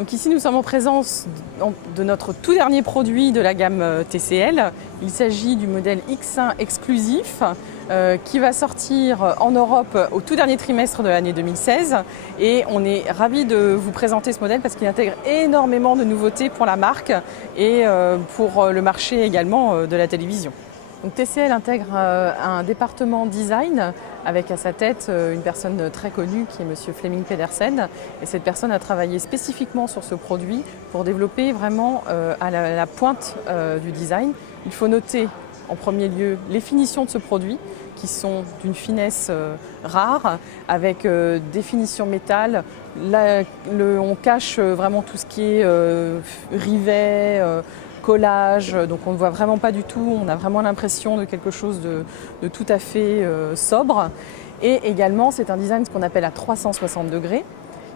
Donc ici, nous sommes en présence de notre tout dernier produit de la gamme TCL. Il s'agit du modèle X1 exclusif qui va sortir en Europe au tout dernier trimestre de l'année 2016. Et on est ravis de vous présenter ce modèle parce qu'il intègre énormément de nouveautés pour la marque et pour le marché également de la télévision. Donc TCL intègre un département design avec à sa tête une personne très connue qui est Monsieur Flemming Pedersen. Et cette personne a travaillé spécifiquement sur ce produit pour développer vraiment à la pointe du design. Il faut noter en premier lieu les finitions de ce produit qui sont d'une finesse avec des finitions métal. Là, on cache vraiment tout ce qui est rivet, collage, donc on ne voit vraiment pas du tout, on a vraiment l'impression de quelque chose de tout à fait sobre. Et également, c'est un design ce qu'on appelle à 360 degrés.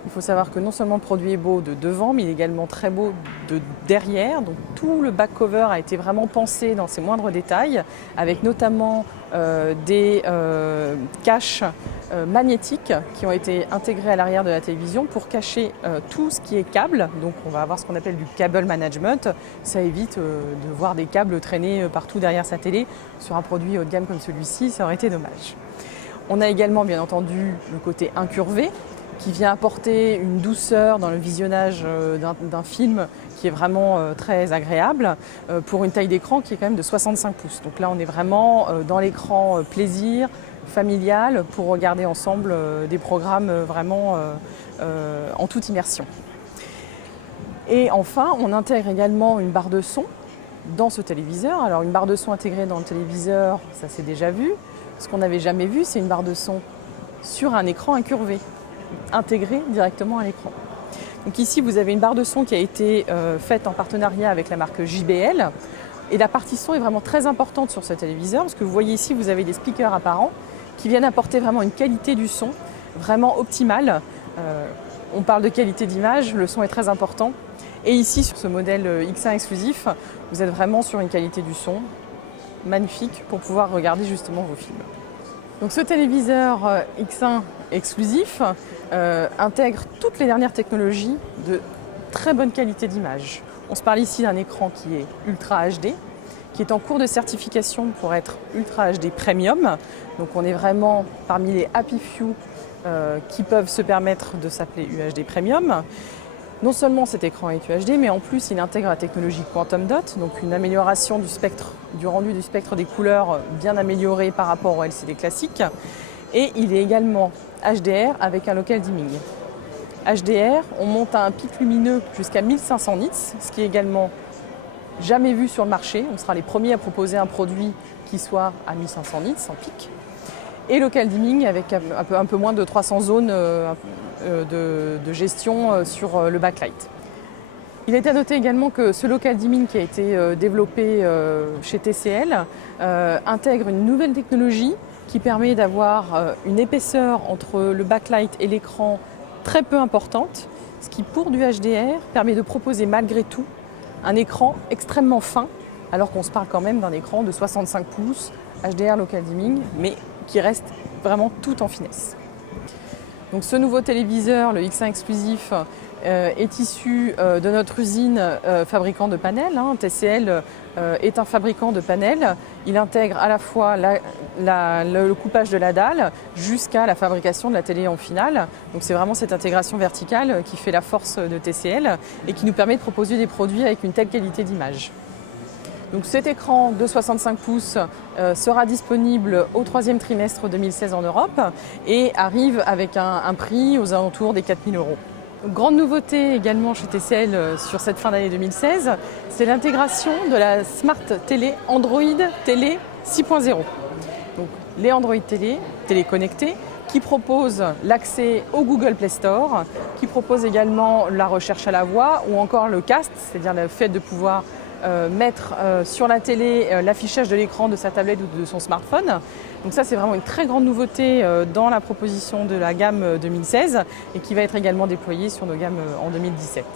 Il faut savoir que non seulement le produit est beau de devant, mais il est également très beau de derrière. Donc tout le back cover a été vraiment pensé dans ses moindres détails, avec notamment des caches magnétiques qui ont été intégrées à l'arrière de la télévision pour cacher tout ce qui est câble. Donc on va avoir ce qu'on appelle du cable management. Ça évite de voir des câbles traîner partout derrière sa télé. Sur un produit haut de gamme comme celui-ci, ça aurait été dommage. On a également bien entendu le côté incurvé, qui vient apporter une douceur dans le visionnage d'un film qui est vraiment très agréable pour une taille d'écran qui est quand même de 65 pouces. Donc là, on est vraiment dans l'écran plaisir, familial, pour regarder ensemble des programmes vraiment en toute immersion. Et enfin, on intègre également une barre de son dans ce téléviseur. Alors une barre de son intégrée dans le téléviseur, ça s'est déjà vu. Ce qu'on n'avait jamais vu, c'est une barre de son sur un écran incurvé, intégrée directement à l'écran. Donc ici, vous avez une barre de son qui a été faite en partenariat avec la marque JBL. Et la partie son est vraiment très importante sur ce téléviseur, parce que vous voyez ici, vous avez des speakers apparents qui viennent apporter vraiment une qualité du son vraiment optimale. On parle de qualité d'image, le son est très important. Et ici, sur ce modèle X1 exclusif, vous êtes vraiment sur une qualité du son magnifique pour pouvoir regarder justement vos films. Donc ce téléviseur X1 exclusif intègre toutes les dernières technologies de très bonne qualité d'image. On se parle ici d'un écran qui est Ultra HD, qui est en cours de certification pour être Ultra HD Premium. Donc on est vraiment parmi les Happy Few qui peuvent se permettre de s'appeler UHD Premium. Non seulement cet écran est UHD, mais en plus il intègre la technologie Quantum Dot, donc une amélioration du rendu du spectre des couleurs bien amélioré par rapport au LCD classique. Et il est également HDR avec un local dimming. HDR, on monte à un pic lumineux jusqu'à 1500 nits, ce qui est également jamais vu sur le marché. On sera les premiers à proposer un produit qui soit à 1500 nits en pic. Et local dimming avec un peu moins de 300 zones de gestion sur le backlight. Il est à noter également que ce local dimming qui a été développé chez TCL intègre une nouvelle technologie qui permet d'avoir une épaisseur entre le backlight et l'écran très peu importante, ce qui pour du HDR permet de proposer malgré tout un écran extrêmement fin, alors qu'on se parle quand même d'un écran de 65 pouces, HDR local dimming, mais qui reste vraiment tout en finesse. Donc ce nouveau téléviseur, le X1 exclusif, est issu de notre usine fabricant de panels. TCL est un fabricant de panels. Il intègre à la fois le coupage de la dalle jusqu'à la fabrication de la télé en finale. Donc c'est vraiment cette intégration verticale qui fait la force de TCL et qui nous permet de proposer des produits avec une telle qualité d'image. Donc cet écran de 65 pouces sera disponible au troisième trimestre 2016 en Europe et arrive avec un prix aux alentours des 4 000 €. Grande nouveauté également chez TCL sur cette fin d'année 2016, c'est l'intégration de la Smart Télé Android Télé 6.0. Donc les Android Télé connectés, qui propose l'accès au Google Play Store, qui propose également la recherche à la voix ou encore le cast, c'est-à-dire le fait de pouvoir mettre sur la télé l'affichage de l'écran de sa tablette ou de son smartphone. Donc ça, c'est vraiment une très grande nouveauté dans la proposition de la gamme 2016 et qui va être également déployée sur nos gammes en 2017.